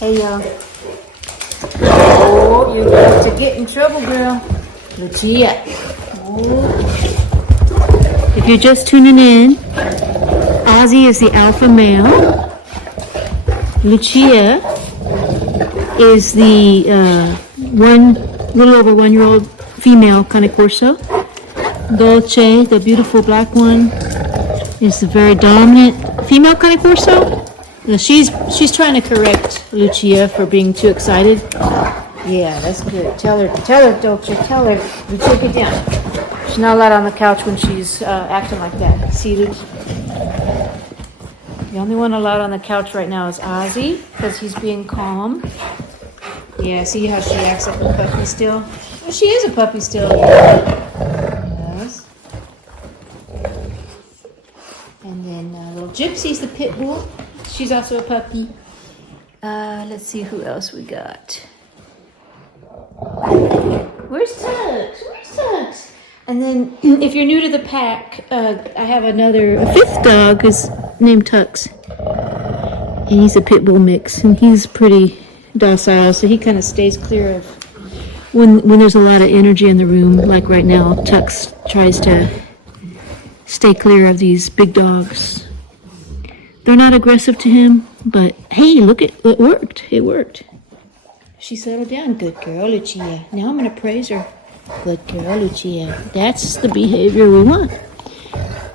Hey, y'all. Oh, you're about to get in trouble, girl. Lucia. Oh. If you're just tuning in, Ozzy is the alpha male. Lucia is the little over 1 year old female Cane Corso. Dolce, the beautiful black one, is the very dominant female Cane Corso. She's trying to correct Lucia for being too excited. Yeah, that's good. Tell her, Dolce, tell her. Lucia, get down. She's not allowed on the couch when she's acting like that. See, Lucia? The only one allowed on the couch right now is Ozzy, because he's being calm. Yeah, see how she acts like a puppy still? Well, she is a puppy still. Yes. And then little Gypsy's the pit bull. She's also a puppy. Let's see who else we got. Where's Tux? And then, if you're new to the pack, I have a fifth dog is named Tux. And he's a pit bull mix, and he's pretty docile, so he kind of stays clear of when there's a lot of energy in the room, like right now. Tux tries to stay clear of these big dogs. They're not aggressive to him, but hey, look, it worked. It worked. She settled down. Good girl, Lucia. Now I'm going to praise her. Good girl, Lucia. That's the behavior we want.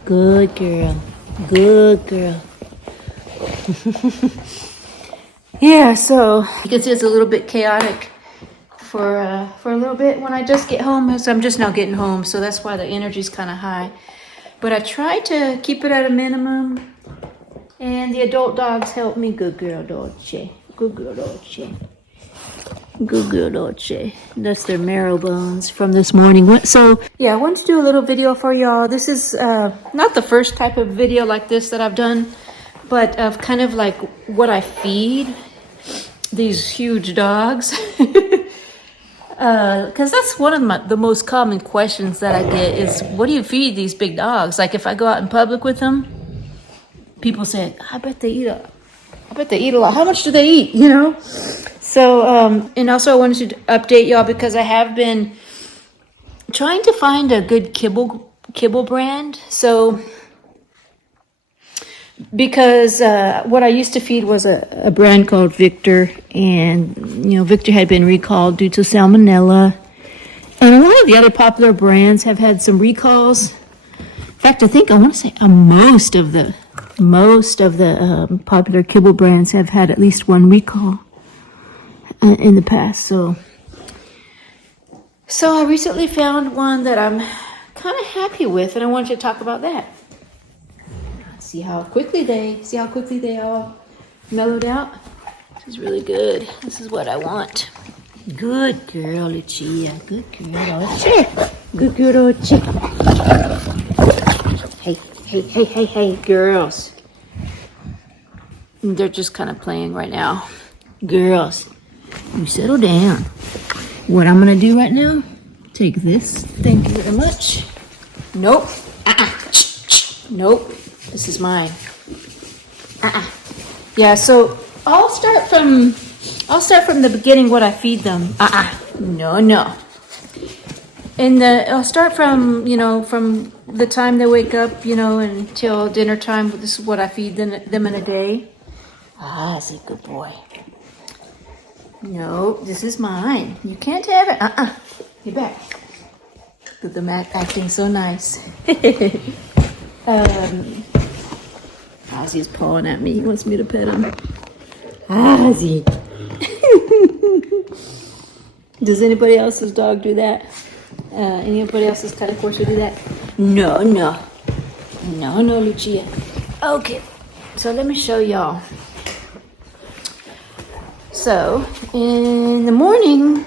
Good girl. Good girl. Yeah, so you can see it's a little bit chaotic for a little bit when I just get home. So I'm just now getting home, so that's why the energy's kind of high. But I try to keep it at a minimum. And the adult dogs help me. Good girl, Dolce. Good girl, Dolce. Good girl, Dolce. That's their marrow bones from this morning. So, yeah, I wanted to do a little video for y'all. This is not the first type of video like this that I've done, but of kind of like what I feed these huge dogs. Because that's one of the most common questions that I get is, what do you feed these big dogs? Like if I go out in public with them, people say, I bet they eat a lot. How much do they eat, you know? So, and also I wanted to update y'all because I have been trying to find a good kibble brand. So, because what I used to feed was a brand called Victor, and, you know, Victor had been recalled due to salmonella. And a lot of the other popular brands have had some recalls. In fact, I want to say most of the popular kibble brands have had at least one recall in the past. So I recently found one that I'm kind of happy with, and I wanted to talk about that. See how quickly they all mellowed out. This is really good. This is what I want. Good girl, Lucia. Good girl, Lucia. Good girl, Lucia. Hey, girls. They're just kind of playing right now. Girls, you settle down. What I'm going to do right now, take this. Thank you very much. Nope. Nope. This is mine. Yeah, so I'll start from the beginning what I feed them. No. And I'll start from the time they wake up, until dinner time. This is what I feed them in a day. That's a good boy. No, this is mine. You can't have it. Get back. Look at the mat acting so nice. Ozzy's pawing at me. He wants me to pet him. Ozzy. Does anybody else's dog do that? Anybody else's Cane Corso do that? No, Lucia. Okay, so let me show y'all. So, in the morning,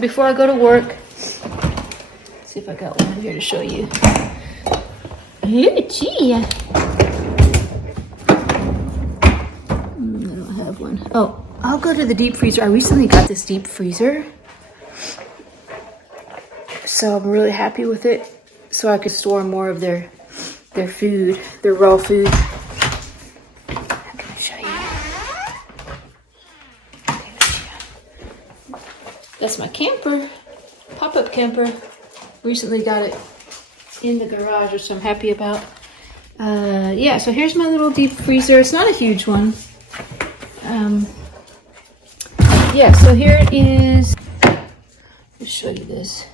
before I go to work, let's see if I got one here to show you. Here, Lucia. I don't have one. Oh, I'll go to the deep freezer. I recently got this deep freezer, so I'm really happy with it. So I could store more of their food, their raw food. How can I show you? That's my camper, pop-up camper. Recently got it in the garage, which I'm happy about. Yeah, so here's my little deep freezer. It's not a huge one. Yeah, so here it is. Let's show you this.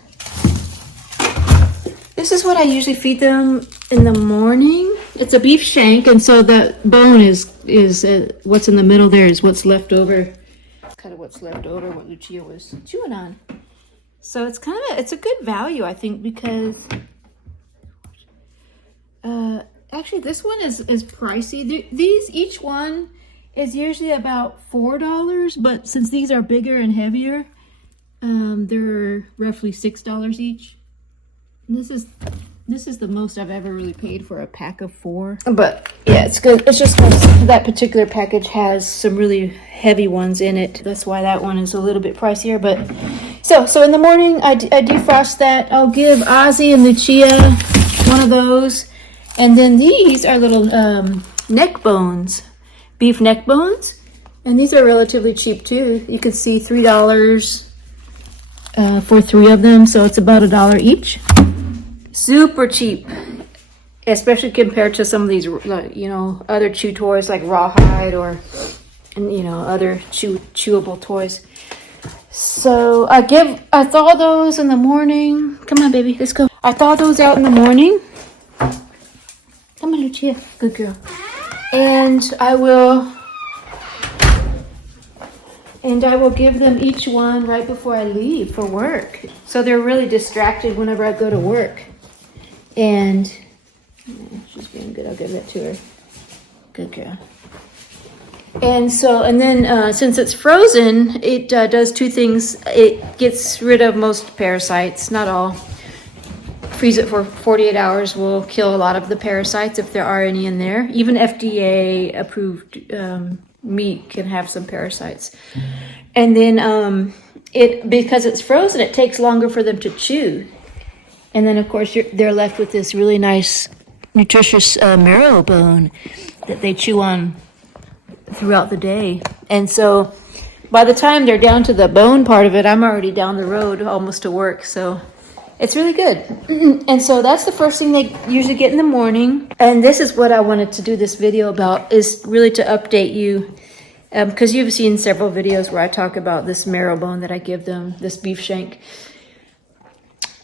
This is what I usually feed them in the morning. It's a beef shank, and so the bone is what's in the middle there is what's left over. Kind of what's left over, what Lucia was chewing on. So it's it's a good value, I think, because actually this one is pricey. These, each one is usually about $4, but since these are bigger and heavier, they're roughly $6 each. And this is the most I've ever really paid for a pack of 4. But yeah, it's good. It's just that particular package has some really heavy ones in it. That's why that one is a little bit pricier. But so in the morning, I defrost that. I'll give Ozzy and Lucia one of those. And then these are little neck bones, beef neck bones. And these are relatively cheap too. You can see $3 for 3 of them. So it's about $1 each. Super cheap, especially compared to some of these, other chew toys like rawhide or, other chewable toys. So I thaw those in the morning. Come on, baby, let's go. I thaw those out in the morning. Come on, Lucia, good girl. And I will give them each one right before I leave for work. So they're really distracted whenever I go to work. And she's being good. I'll give that to her. Good girl. And then since it's frozen, it does 2 things. It gets rid of most parasites, not all. Freeze it for 48 hours will kill a lot of the parasites if there are any in there. Even FDA approved meat can have some parasites. And then because it's frozen, it takes longer for them to chew. And then, of course, they're left with this really nice, nutritious marrow bone that they chew on throughout the day. And so by the time they're down to the bone part of it, I'm already down the road almost to work. So it's really good. And so that's the first thing they usually get in the morning. And this is what I wanted to do this video about, is really to update you. Because you've seen several videos where I talk about this marrow bone that I give them, this beef shank.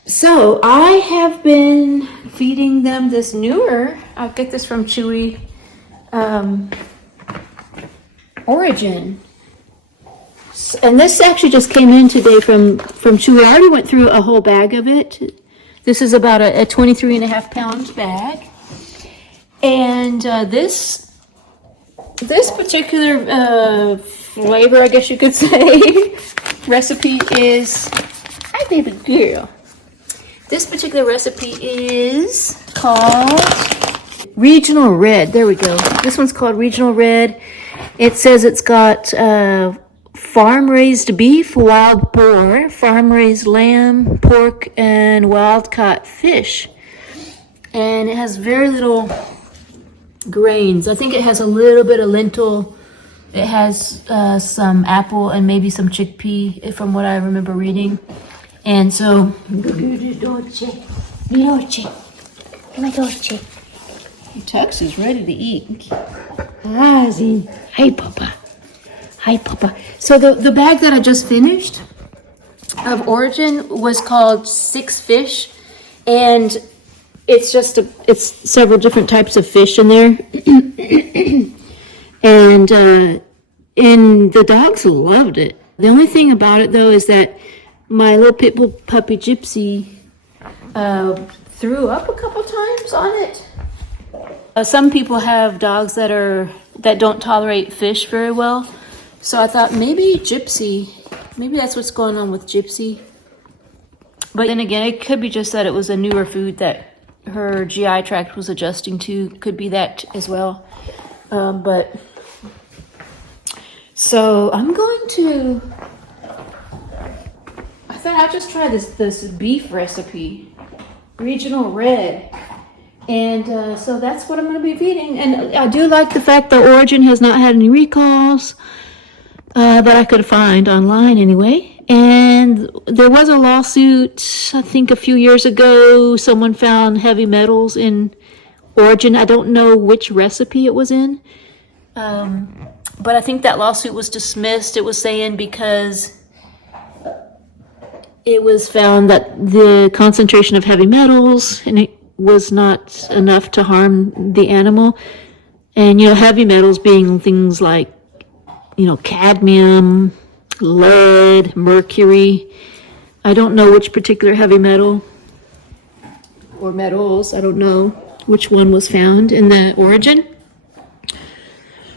So I have been feeding them this newer, I'll get this from Chewy, Origin. And this actually just came in today from Chewy. I already went through a whole bag of it. This is about a 23.5-pound bag. And this particular flavor, I guess you could say, recipe is, hi baby girl. This particular recipe is called Regional Red. There we go. This one's called Regional Red. It says it's got farm-raised beef, wild boar, farm-raised lamb, pork, and wild-caught fish. And it has very little grains. I think it has a little bit of lentil. It has some apple and maybe some chickpea, from what I remember reading. And so, Tux is ready to eat. Hi, Papa. Hi, Papa. So the bag that I just finished of Origin was called 6 Fish, and it's several different types of fish in there. And the dogs loved it. The only thing about it, though, is that my little pit bull puppy Gypsy threw up a couple times on it. Some people have dogs that don't tolerate fish very well. So I thought maybe that's what's going on with Gypsy. But then again, it could be just that it was a newer food that her GI tract was adjusting to. Could be that as well. So I'm going to, I thought I'd just try this beef recipe, Regional Red. And so that's what I'm going to be feeding. And I do like the fact that Origin has not had any recalls that I could find online anyway. And there was a lawsuit, I think a few years ago. Someone found heavy metals in Origin. I don't know which recipe it was in. But I think that lawsuit was dismissed. It was saying because it was found that the concentration of heavy metals and it was not enough to harm the animal. And, heavy metals being things like, cadmium, lead, mercury. I don't know which particular heavy metal or metals. I don't know which one was found in the Origin.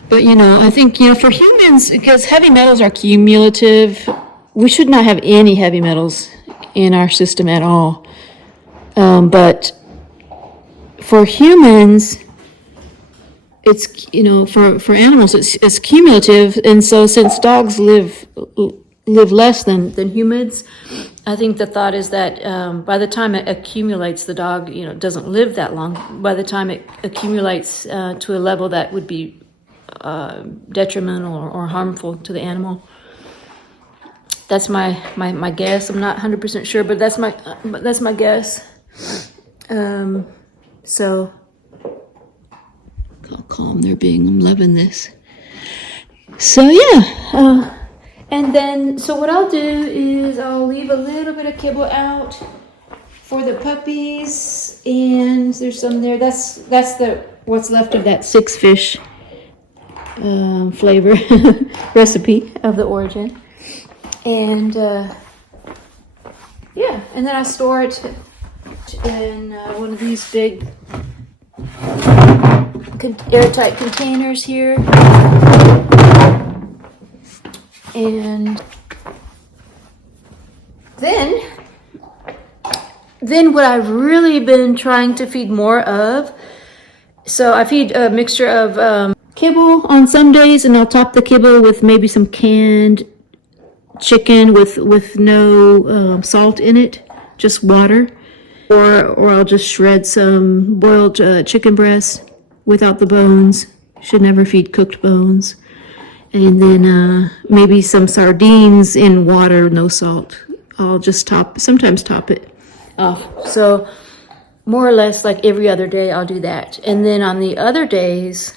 But, I think, for humans, because heavy metals are cumulative, we should not have any heavy metals in our system at all. But for humans, it's, for animals, it's cumulative. And so since dogs live less than humans, I think the thought is that by the time it accumulates, the dog, doesn't live that long. By the time it accumulates to a level that would be detrimental or harmful to the animal. That's my guess. I'm not 100% sure, but that's my guess. So how calm they're being. I'm loving this. So yeah, and then so what I'll do is I'll leave a little bit of kibble out for the puppies, and there's some there. That's the what's left of that 6-fish flavor recipe of the Origin. And yeah, and then I store it in one of these big airtight containers here. And then what I've really been trying to feed more of, so I feed a mixture of kibble on some days, and I'll top the kibble with maybe some canned chicken with no salt in it, just water, or I'll just shred some boiled chicken breast without the bones. Should never feed cooked bones. And then maybe some sardines in water, no salt. I'll just sometimes top it off. So more or less like every other day I'll do that. And then on the other days,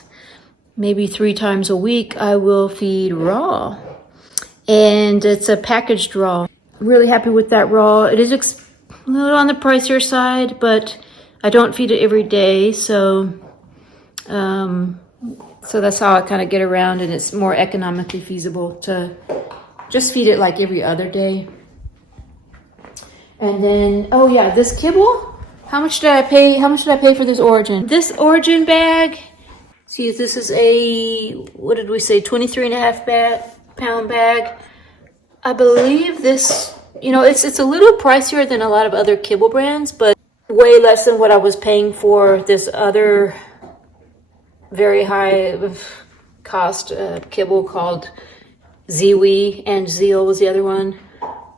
maybe 3 times a week, I will feed raw. And it's a packaged raw. Really happy with that raw. It is a little on the pricier side, but I don't feed it every day. So that's how I kind of get around, and it's more economically feasible to just feed it like every other day. And then, oh yeah, this kibble, how much did I pay for this Origin? This Origin bag, see, this is a, what did we say, 23.5-pound bag. I believe this, it's a little pricier than a lot of other kibble brands, but way less than what I was paying for this other very high cost kibble called Ziwi, and Zeal was the other one.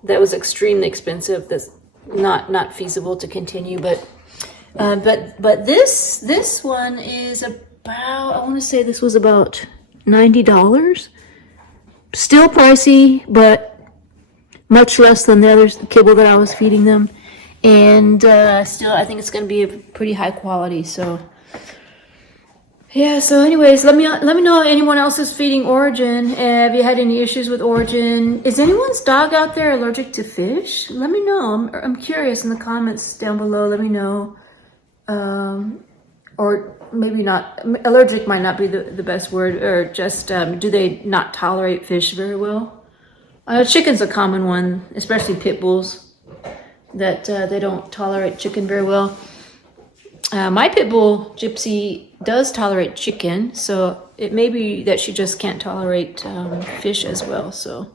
That was extremely expensive. That's not feasible to continue. But this one is about, I want to say this was about $90. Still pricey, but much less than the other kibble that I was feeding them. And still, I think it's going to be a pretty high quality. So yeah, so anyways, let me know if anyone else is feeding Origin. Have you had any issues with Origin? Is anyone's dog out there allergic to fish? Let me know. I'm curious in the comments down below. Let me know. Or maybe not. Allergic might not be the best word. Or just do they not tolerate fish very well? Chicken's a common one, especially pit bulls, that they don't tolerate chicken very well. My pit bull, Gypsy, does tolerate chicken, so it may be that she just can't tolerate fish as well. So,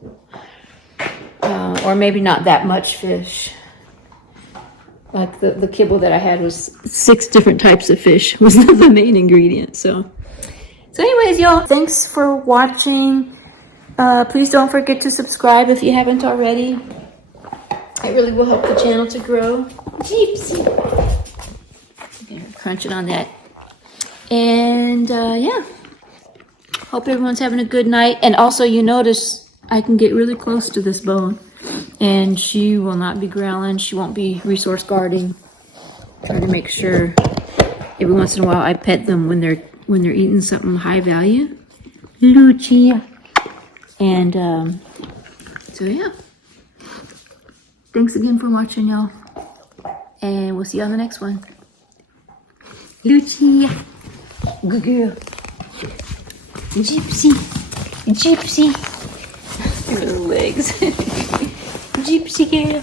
or maybe not that much fish. Like the kibble that I had was 6 different types of fish was the main ingredient. So anyways, y'all, thanks for watching. Please don't forget to subscribe if you haven't already. It really will help the channel to grow. Gypsy. Crunching on that. And yeah, hope everyone's having a good night. And also, you notice I can get really close to this bone. And she will not be growling. She won't be resource guarding. Try to make sure every once in a while I pet them when they're eating something high value. Lucia. And so yeah. Thanks again for watching, y'all. And we'll see you on the next one. Lucia. Good girl. Gypsy. Gypsy. Her little legs. Gypsy girl.